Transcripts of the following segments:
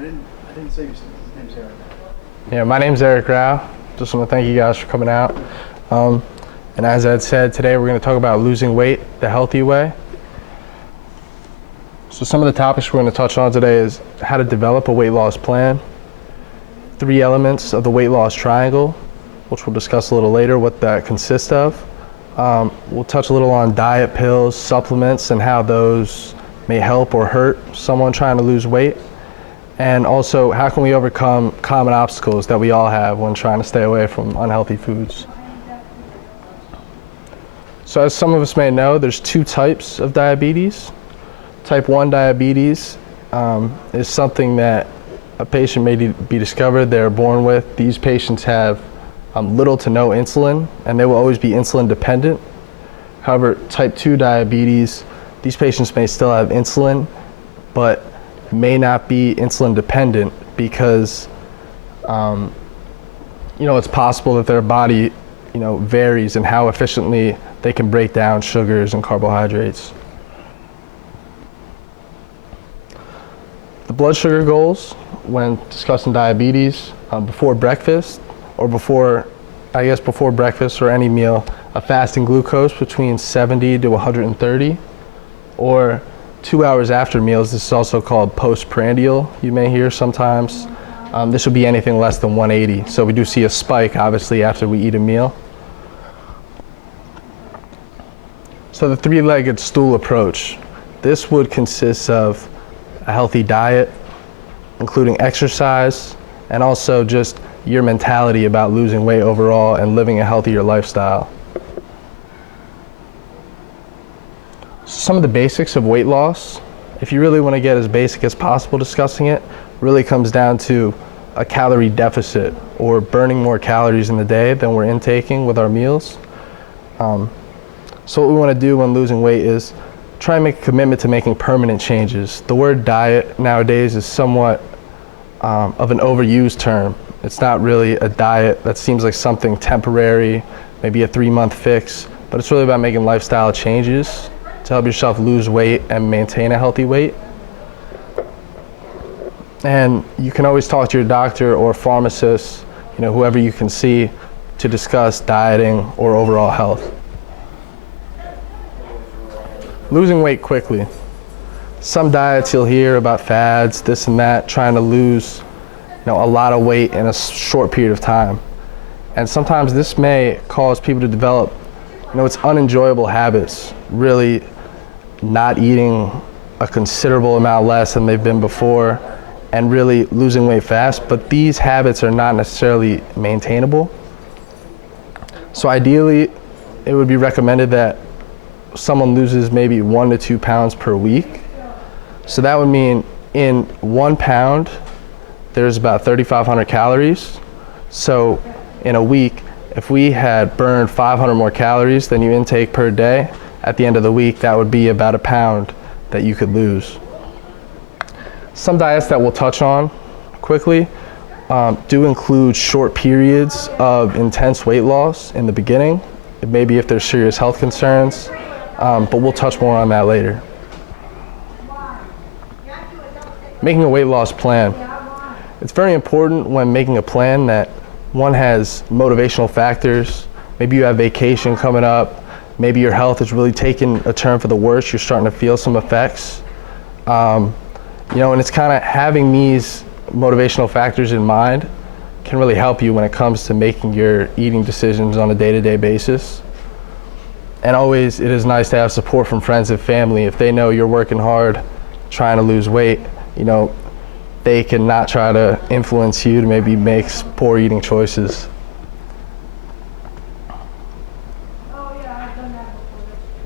I didn't say your name's Eric. Yeah, my name's Eric Rao. Just want to thank you guys for coming out. And as Ed said, today we're going to talk about losing weight the healthy way. So some of the topics we're going to touch on today is how to develop a weight loss plan, 3 elements of the weight loss triangle, which we'll discuss a little later what that consists of. We'll touch a little on diet, pills, supplements, and how those may help or hurt someone trying to lose weight. And also, how can we overcome common obstacles that we all have when trying to stay away from unhealthy foods? So as some of us may know, there's 2 types of diabetes. Type 1 diabetes is something that a patient may be discovered they're born with. These patients have little to no insulin, and they will always be insulin dependent. However, type 2 diabetes, these patients may still have insulin, but may not be insulin dependent because it's possible that their body varies in how efficiently they can break down sugars and carbohydrates. The blood sugar goals when discussing diabetes before breakfast or before breakfast or any meal, a fasting glucose between 70 to 130, or 2 hours after meals. This is also called postprandial, you may hear sometimes. This would be anything less than 180. So we do see a spike, obviously, after we eat a meal. So the 3-legged stool approach. This would consist of a healthy diet, including exercise, and also just your mentality about losing weight overall and living a healthier lifestyle. Some of the basics of weight loss, if you really want to get as basic as possible discussing it, really comes down to a calorie deficit or burning more calories in the day than we're intaking with our meals. So what we want to do when losing weight is try and make a commitment to making permanent changes. The word diet nowadays is somewhat of an overused term. It's not really a diet. That seems like something temporary, maybe a 3-month fix, but it's really about making lifestyle changes to help yourself lose weight and maintain a healthy weight. And you can always talk to your doctor or pharmacist, whoever you can see, to discuss dieting or overall health. Losing weight quickly. Some diets you'll hear about fads, this and that, trying to lose a lot of weight in a short period of time. And sometimes this may cause people to develop it's unenjoyable habits, really not eating a considerable amount less than they've been before and really losing weight fast, but these habits are not necessarily maintainable. So ideally, it would be recommended that someone loses maybe 1 to 2 pounds per week. So that would mean in 1 pound, there's about 3,500 calories. So in a week, if we had burned 500 more calories than you intake per day, at the end of the week, that would be about 1 pound that you could lose. Some diets that we'll touch on quickly do include short periods of intense weight loss in the beginning, maybe if there's serious health concerns, but we'll touch more on that later. Making a weight loss plan. It's very important when making a plan that one has motivational factors. Maybe you have vacation coming up. Maybe your health is really taking a turn for the worse. You're starting to feel some effects. And it's kind of having these motivational factors in mind can really help you when it comes to making your eating decisions on a day-to-day basis. And always, it is nice to have support from friends and family. If they know you're working hard, trying to lose weight, they can not try to influence you to maybe make poor eating choices.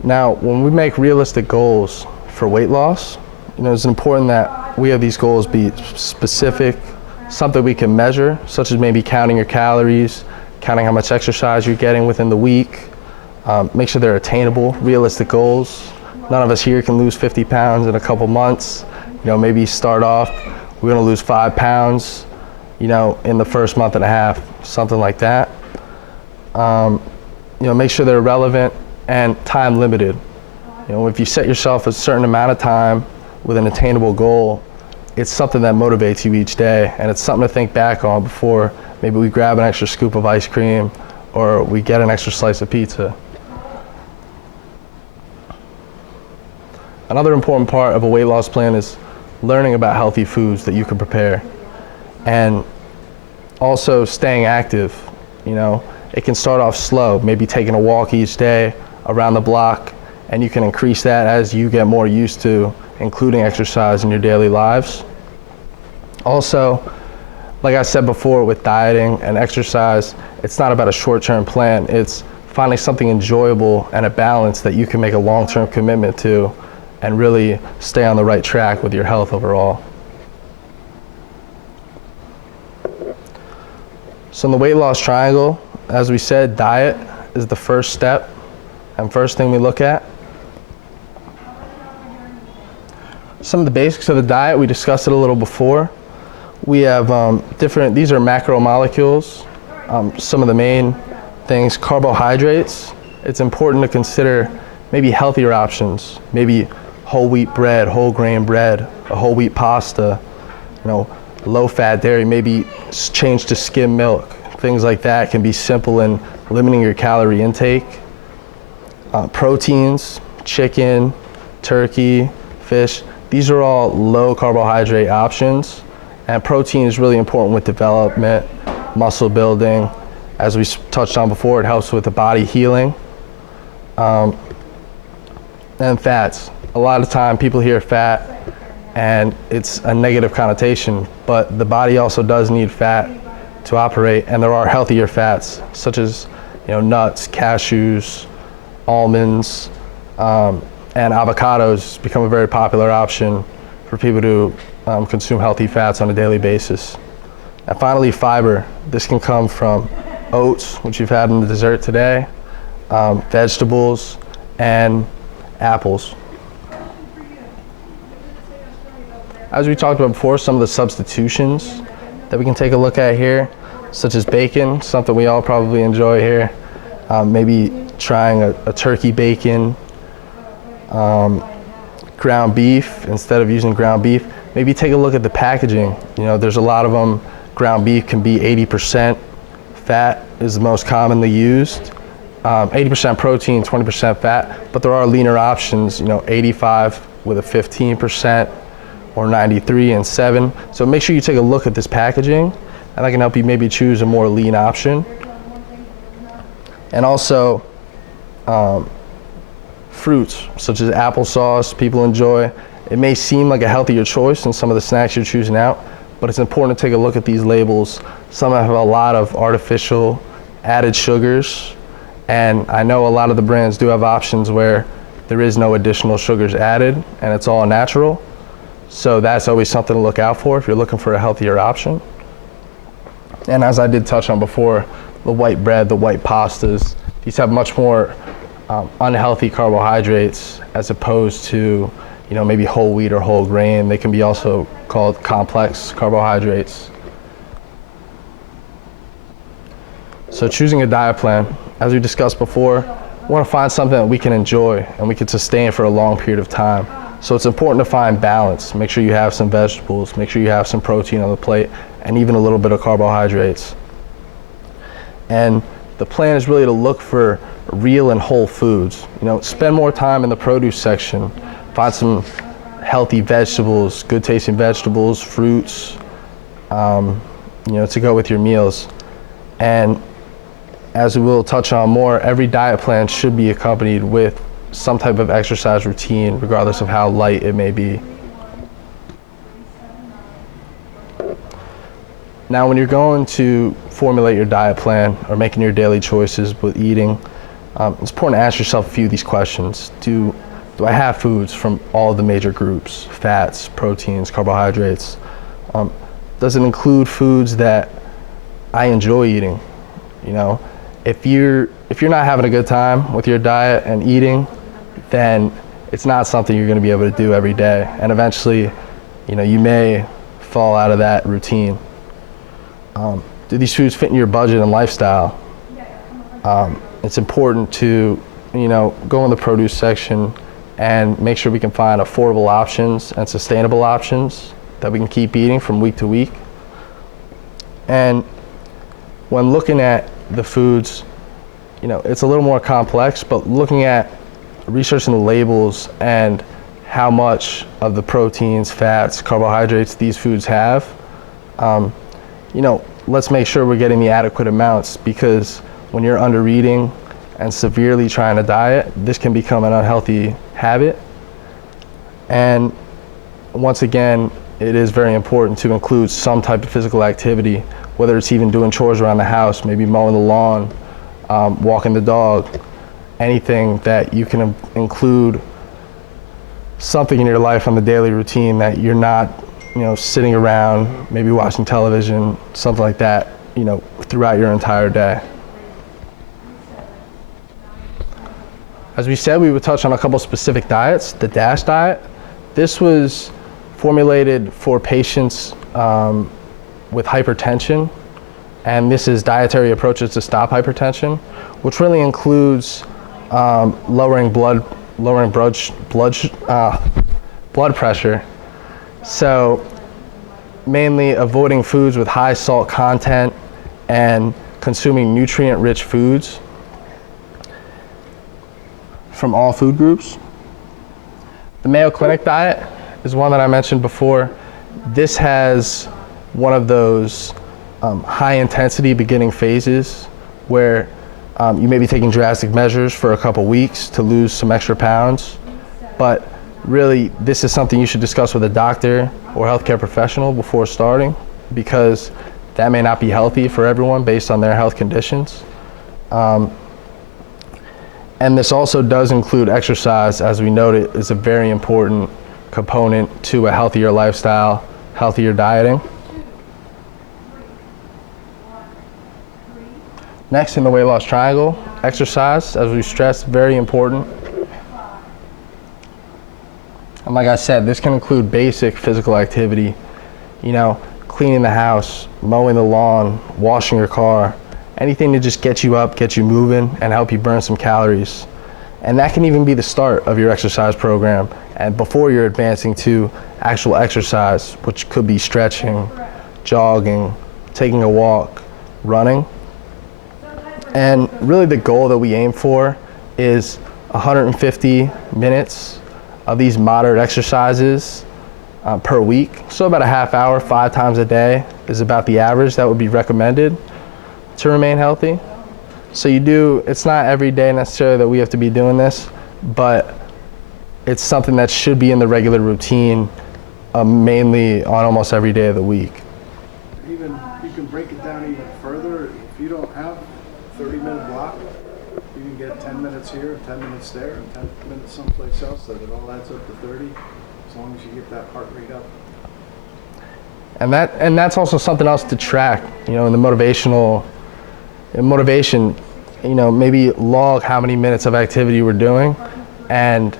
Now, when we make realistic goals for weight loss, it's important that we have these goals be specific, something we can measure, such as maybe counting your calories, counting how much exercise you're getting within the week. Make sure they're attainable, realistic goals. None of us here can lose 50 pounds in a couple months. Maybe start off, we're gonna lose 5 pounds, in the first month and a half, something like that. Make sure they're relevant and time limited. If you set yourself a certain amount of time with an attainable goal, it's something that motivates you each day, and it's something to think back on before maybe we grab an extra scoop of ice cream or we get an extra slice of pizza. Another important part of a weight loss plan is learning about healthy foods that you can prepare, and also staying active. You know, it can start off slow, maybe taking a walk each day around the block, and you can increase that as you get more used to including exercise in your daily lives. Also, like I said before, with dieting and exercise, it's not about a short-term plan. It's finding something enjoyable and a balance that you can make a long-term commitment to and really stay on the right track with your health overall. So in the weight loss triangle, as we said, diet is the first step and first thing we look at. Some of the basics of the diet, we discussed it a little before. We have these are macromolecules. Some of the main things, carbohydrates. It's important to consider maybe healthier options, maybe whole wheat bread, whole grain bread, a whole wheat pasta, you know, low fat dairy, maybe change to skim milk. Things like that can be simple in limiting your calorie intake. Proteins, chicken, turkey, fish, these are all low carbohydrate options. And protein is really important with development, muscle building. As we touched on before, it helps with the body healing. And fats. A lot of time people hear fat and it's a negative connotation, but the body also does need fat to operate, and there are healthier fats such as, you know, nuts, cashews, almonds, and avocados become a very popular option for people to consume healthy fats on a daily basis. And finally, fiber. This can come from oats, which you've had in the dessert today, vegetables, and apples. As we talked about before, some of the substitutions that we can take a look at here, such as bacon, something we all probably enjoy here. Maybe trying a turkey bacon, ground beef instead of using ground beef. Maybe take a look at the packaging. You know, there's a lot of them. Ground beef can be 80% fat is the most commonly used. 80% protein, 20% fat, but there are leaner options, you know, 85 with a 15% or 93 and 7. So make sure you take a look at this packaging, and that can help you maybe choose a more lean option. And also fruits such as applesauce, people enjoy. It may seem like a healthier choice in some of the snacks you're choosing out, but it's important to take a look at these labels. Some have a lot of artificial added sugars, and I know a lot of the brands do have options where there is no additional sugars added and it's all natural. So that's always something to look out for if you're looking for a healthier option. And as I did touch on before, the white bread, the white pastas, these have much more unhealthy carbohydrates as opposed to, you know, maybe whole wheat or whole grain. They can be also called complex carbohydrates. So choosing a diet plan, as we discussed before, we want to find something that we can enjoy and we can sustain for a long period of time. So it's important to find balance. Make sure you have some vegetables, make sure you have some protein on the plate, and even a little bit of carbohydrates. And the plan is really to look for real and whole foods. You know, spend more time in the produce section. Find some healthy vegetables, good tasting vegetables, fruits, you know, to go with your meals. And as we will touch on more, every diet plan should be accompanied with some type of exercise routine, regardless of how light it may be. Now, when you're going to formulate your diet plan or making your daily choices with eating, it's important to ask yourself a few of these questions. Do I have foods from all of the major groups? Fats, proteins, carbohydrates? Does it include foods that I enjoy eating? You know, if you're not having a good time with your diet and eating, then it's not something you're going to be able to do every day. And eventually, you know, you may fall out of that routine. Do these foods fit in your budget and lifestyle? It's important to, you know, go in the produce section and make sure we can find affordable options and sustainable options. that we can keep eating from week to week. And when looking at the foods, it's a little more complex, but looking at researching the labels and how much of the proteins, fats, carbohydrates these foods have, let's make sure we're getting the adequate amounts, because when you're under eating and severely trying to diet, this can become an unhealthy habit. And once again, it is very important to include some type of physical activity, whether it's even doing chores around the house, maybe mowing the lawn, walking the dog, anything that you can include something in your life on the daily routine that you're not, sitting around, maybe watching television, something like that, throughout your entire day. As we said, we would touch on a couple specific diets. The DASH diet, this was formulated for patients with hypertension, and this is dietary approaches to stop hypertension, which really includes lowering blood pressure. So mainly avoiding foods with high salt content and consuming nutrient-rich foods from all food groups. The Mayo Clinic diet is one that I mentioned before. This has one of those high intensity beginning phases where you may be taking drastic measures for a couple weeks to lose some extra pounds, but really this is something you should discuss with a doctor or healthcare professional before starting, because that may not be healthy for everyone based on their health conditions. And this also does include exercise, as we noted, is a very important component to a healthier lifestyle, healthier dieting. Next, in the weight loss triangle, exercise, as we stressed, very important. And like I said, this can include basic physical activity, cleaning the house, mowing the lawn, washing your car, anything to just get you up, get you moving, and help you burn some calories. And that can even be the start of your exercise program, and before you're advancing to actual exercise, which could be stretching, jogging, taking a walk, running. And really the goal that we aim for is 150 minutes of these moderate exercises per week. So about a half hour, 5 times a day is about the average that would be recommended to remain healthy. So it's not every day necessarily that we have to be doing this, but it's something that should be in the regular routine, mainly on almost every day of the week. Even you can break it down even further. If you don't have a 30-minute block, you can get 10 minutes here, 10 minutes there, and 10 minutes someplace else, so that it all adds up to 30, as long as you get that heart rate up. And that's also something else to track, in the motivation, maybe log how many minutes of activity we're doing, and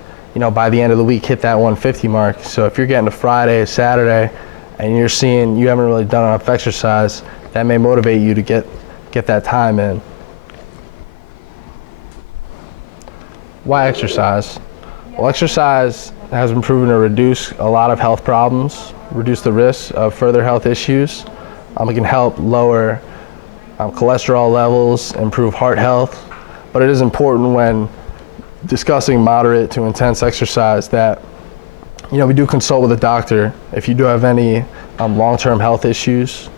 by the end of the week hit that 150 mark. So if you're getting to Friday, Saturday, and you're seeing you haven't really done enough exercise, that may motivate you to get that time in. Why exercise? Well, exercise has been proven to reduce a lot of health problems, reduce the risk of further health issues. It can help lower cholesterol levels, improve heart health, but it is important when discussing moderate to intense exercise that we do consult with a doctor if you do have any long-term health issues,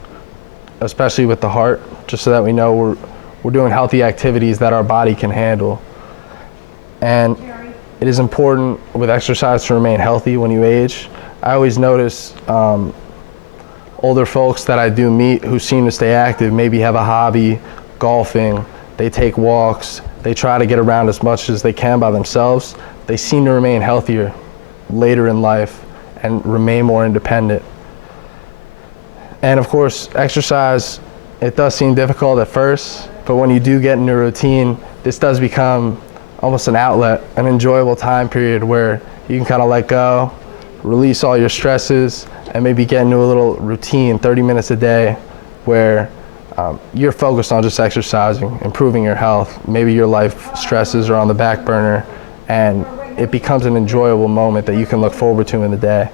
especially with the heart, just so that we know we're doing healthy activities that our body can handle. And it is important with exercise to remain healthy when you age. I always notice older folks that I do meet who seem to stay active, maybe have a hobby, golfing, they take walks, they try to get around as much as they can by themselves. They seem to remain healthier later in life and remain more independent. And of course, exercise, it does seem difficult at first, but when you do get into a routine, this does become almost an outlet, an enjoyable time period where you can kind of let go, release all your stresses, and maybe get into a little routine, 30 minutes a day, where you're focused on just exercising, improving your health. Maybe your life stresses are on the back burner, and it becomes an enjoyable moment that you can look forward to in the day.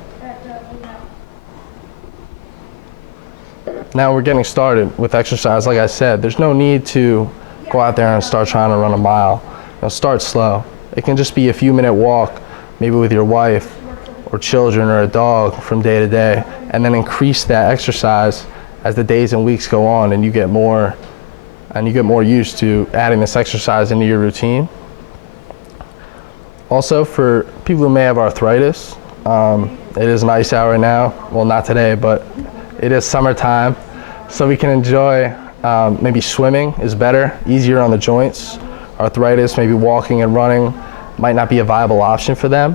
Now we're getting started with exercise. Like I said, there's no need to go out there and start trying to run a mile. Start slow. It can just be a few minute walk, maybe with your wife or children or a dog from day to day, and then increase that exercise as the days and weeks go on, and you get more used to adding this exercise into your routine. Also, for people who may have arthritis, it is nice out right now. Well, not today, but it is summertime, so we can enjoy maybe swimming is better, easier on the joints. Arthritis, maybe walking and running might not be a viable option for them,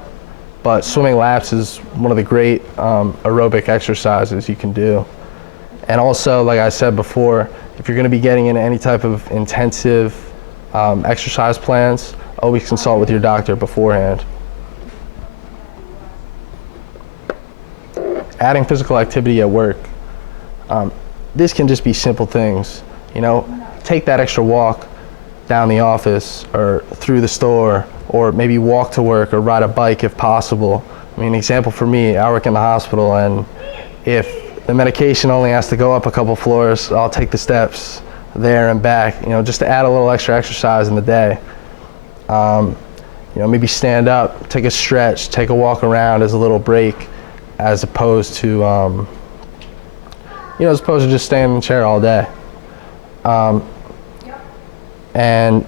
but swimming laps is one of the great aerobic exercises you can do. And also, like I said before, if you're going to be getting into any type of intensive exercise plans, always consult with your doctor beforehand. Adding physical activity at work. This can just be simple things. Take that extra walk down the office or through the store, or maybe walk to work or ride a bike if possible. Example for me, I work in the hospital, and if the medication only has to go up a couple floors, I'll take the steps there and back, just to add a little extra exercise in the day. Maybe stand up, take a stretch, take a walk around as a little break, as opposed to just staying in the chair all day. And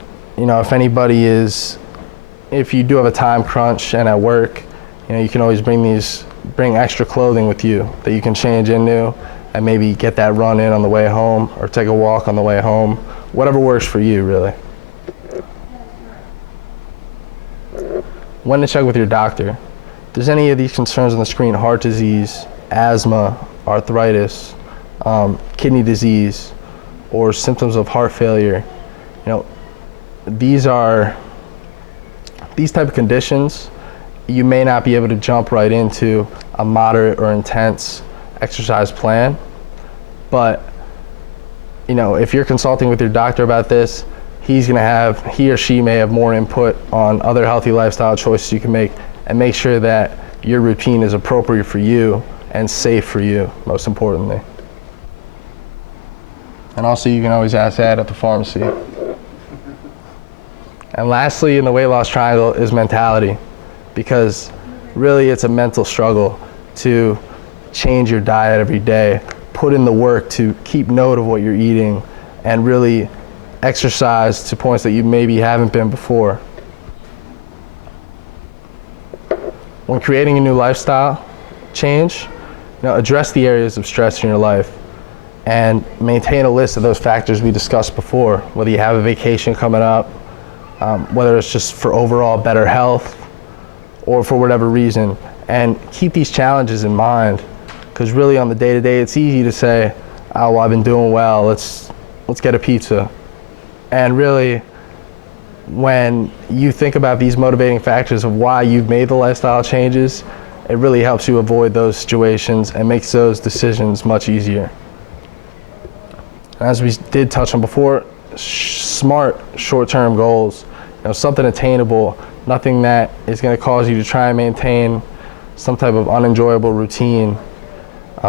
if you do have a time crunch and at work, you can always bring extra clothing with you that you can change into and maybe get that run in on the way home or take a walk on the way home, whatever works for you, really. When to check with your doctor. If there's any of these concerns on the screen, heart disease, asthma, arthritis, kidney disease, or symptoms of heart failure, these type of conditions, you may not be able to jump right into a moderate or intense exercise plan. But, if you're consulting with your doctor about this, he or she may have more input on other healthy lifestyle choices you can make, and make sure that your routine is appropriate for you and safe for you, most importantly. And also, you can always ask that at the pharmacy. And lastly, in the weight loss triangle is mentality, because really it's a mental struggle to change your diet every day, put in the work to keep note of what you're eating, and really exercise to points that you maybe haven't been before. When creating a new lifestyle change, address the areas of stress in your life and maintain a list of those factors we discussed before, whether you have a vacation coming up, whether it's just for overall better health or for whatever reason, and keep these challenges in mind, because really on the day-to-day it's easy to say, oh, well, I've been doing well, let's get a pizza. And really, when you think about these motivating factors of why you've made the lifestyle changes, it really helps you avoid those situations and makes those decisions much easier. As we did touch on before, smart short-term goals, something attainable, nothing that is going to cause you to try and maintain some type of unenjoyable routine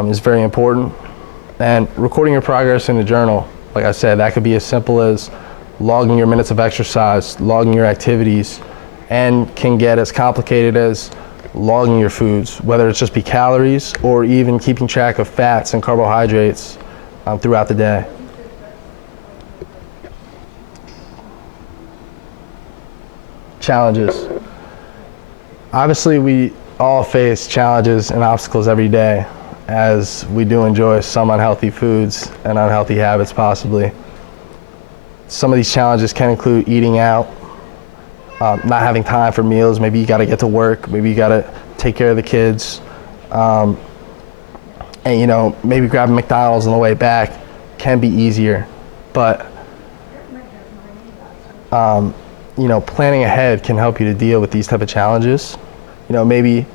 is very important. And recording your progress in a journal, like I said, that could be as simple as logging your minutes of exercise, logging your activities, and can get as complicated as logging your foods, whether it's just be calories or even keeping track of fats and carbohydrates throughout the day. Challenges. Obviously, we all face challenges and obstacles every day, as we do enjoy some unhealthy foods and unhealthy habits possibly. Some of these challenges can include eating out, not having time for meals. Maybe you got to get to work, maybe you got to take care of the kids, and maybe grabbing McDonald's on the way back can be easier. But planning ahead can help you to deal with these type of challenges. Maybe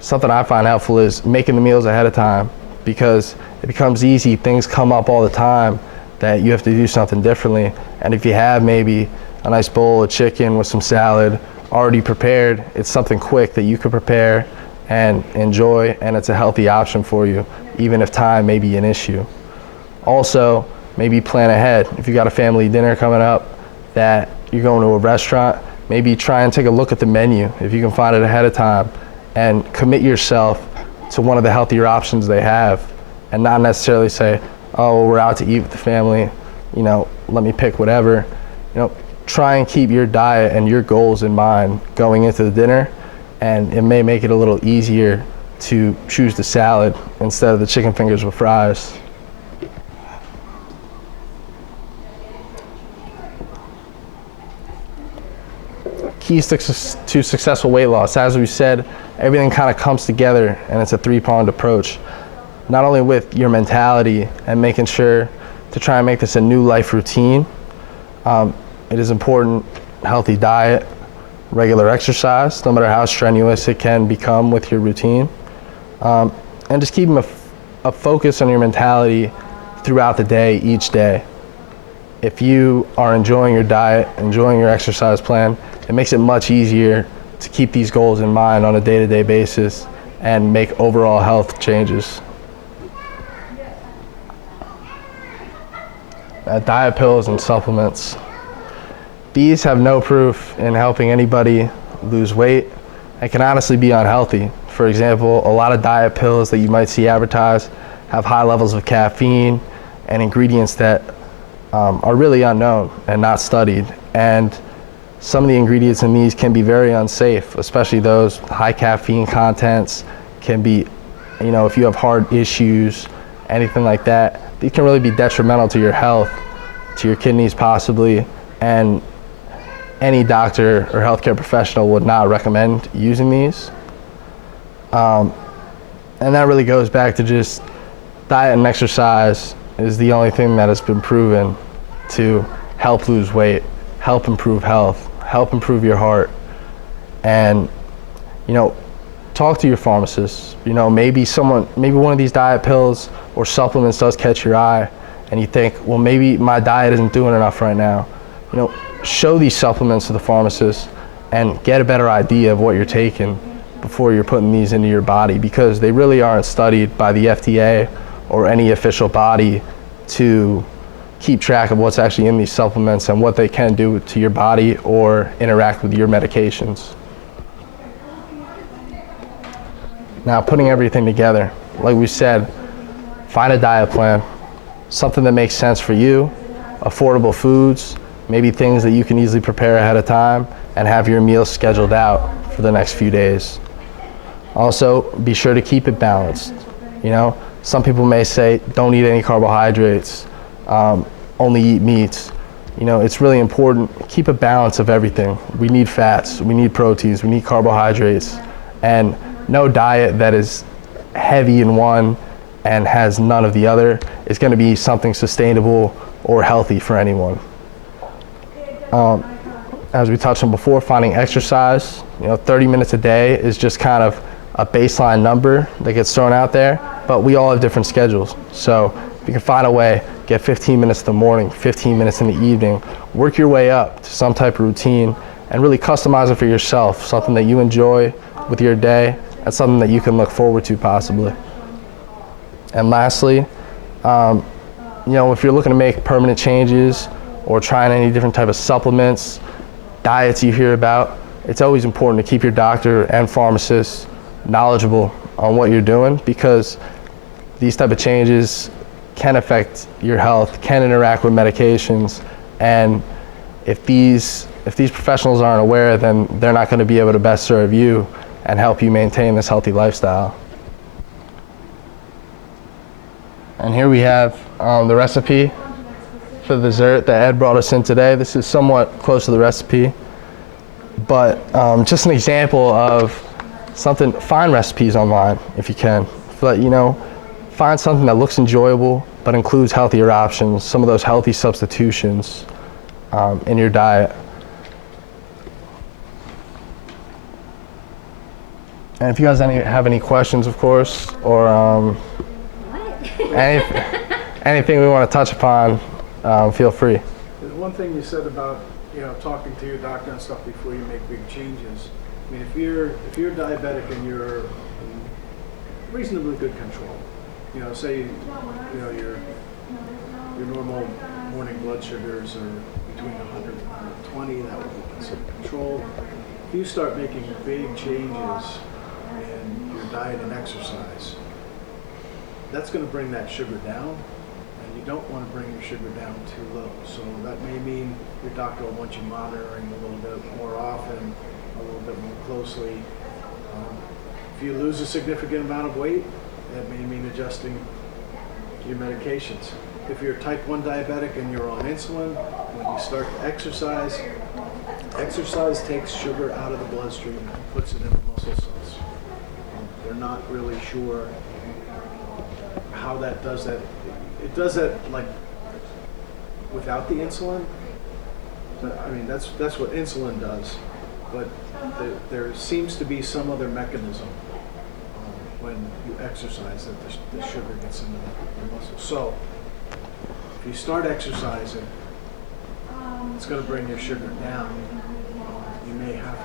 something I find helpful is making the meals ahead of time, because it becomes easy. Things come up all the time that you have to do something differently. And if you have maybe a nice bowl of chicken with some salad already prepared, it's something quick that you could prepare and enjoy, and it's a healthy option for you, even if time may be an issue. Also, maybe plan ahead. If you got a family dinner coming up that you're going to a restaurant, maybe try and take a look at the menu if you can find it ahead of time, and commit yourself to one of the healthier options they have, and not necessarily say, oh, well, we're out to eat with the family, let me pick whatever. Try and keep your diet and your goals in mind going into the dinner, and it may make it a little easier to choose the salad instead of the chicken fingers with fries. Keys to successful weight loss. As we said, everything kind of comes together, and it's a three-pronged approach. Not only with your mentality and making sure to try and make this a new life routine, it is important, healthy diet, regular exercise, no matter how strenuous it can become with your routine, and just keeping a focus on your mentality throughout the day, each day. If you are enjoying your diet, enjoying your exercise plan, it makes it much easier to keep these goals in mind on a day-to-day basis and make overall health changes. Diet pills and supplements. These have no proof in helping anybody lose weight and can honestly be unhealthy. For example, a lot of diet pills that you might see advertised have high levels of caffeine and ingredients that are really unknown and not studied. And some of the ingredients in these can be very unsafe, especially those high caffeine contents can be, if you have heart issues, anything like that, these can really be detrimental to your health, to your kidneys possibly, and any doctor or healthcare professional would not recommend using these. And that really goes back to just diet and exercise is the only thing that has been proven to help lose weight, help improve health, help improve your heart. And, talk to your pharmacist. Maybe one of these diet pills or supplements does catch your eye and you think, well, maybe my diet isn't doing enough right now. Show these supplements to the pharmacist and get a better idea of what you're taking before you're putting these into your body, because they really aren't studied by the FDA or any official body to keep track of what's actually in these supplements and what they can do to your body or interact with your medications. Now, putting everything together, like we said, find a diet plan, something that makes sense for you, affordable foods, maybe things that you can easily prepare ahead of time, and have your meals scheduled out for the next few days. Also, be sure to keep it balanced. Some people may say, don't eat any carbohydrates, only eat meats. It's really important, keep a balance of everything. We need fats, we need proteins, we need carbohydrates, and no diet that is heavy in one and has none of the other is going to be something sustainable or healthy for anyone. As we touched on before, finding exercise, 30 minutes a day is just kind of a baseline number that gets thrown out there, but we all have different schedules. So if you can find a way, get 15 minutes in the morning, 15 minutes in the evening, work your way up to some type of routine and really customize it for yourself, something that you enjoy with your day and something that you can look forward to possibly. And lastly, if you're looking to make permanent changes or trying any different type of supplements, diets you hear about, it's always important to keep your doctor and pharmacist knowledgeable on what you're doing, because these type of changes can affect your health, can interact with medications, and if these professionals aren't aware, then they're not going to be able to best serve you and help you maintain this healthy lifestyle. And here we have the recipe for the dessert that Ed brought us in today. This is somewhat close to the recipe, but just an example of something. Find recipes online if you can. Find something that looks enjoyable but includes healthier options, some of those healthy substitutions in your diet. And if you guys have any questions, of course, or anything we want to touch upon, feel free. There's one thing you said about talking to your doctor and stuff before you make big changes. I mean, if you're diabetic and you're in reasonably good control, say you're your normal morning blood sugars are between 100 and 120, that would be considered controlled. If you start making big changes in your diet and exercise, that's going to bring that sugar down, and you don't want to bring your sugar down too low. So that may mean your doctor will want you monitoring a little bit more often, a little bit more closely. If you lose a significant amount of weight, that may mean adjusting your medications. If you're type 1 diabetic and you're on insulin, when you start to exercise, exercise takes sugar out of the bloodstream and puts it in the muscle cells. They're not really sure how that does that. It does that like without the insulin. I mean, that's what insulin does, but there seems to be some other mechanism when you exercise that the sugar gets into the muscle. So if you start exercising, it's going to bring your sugar down. You may have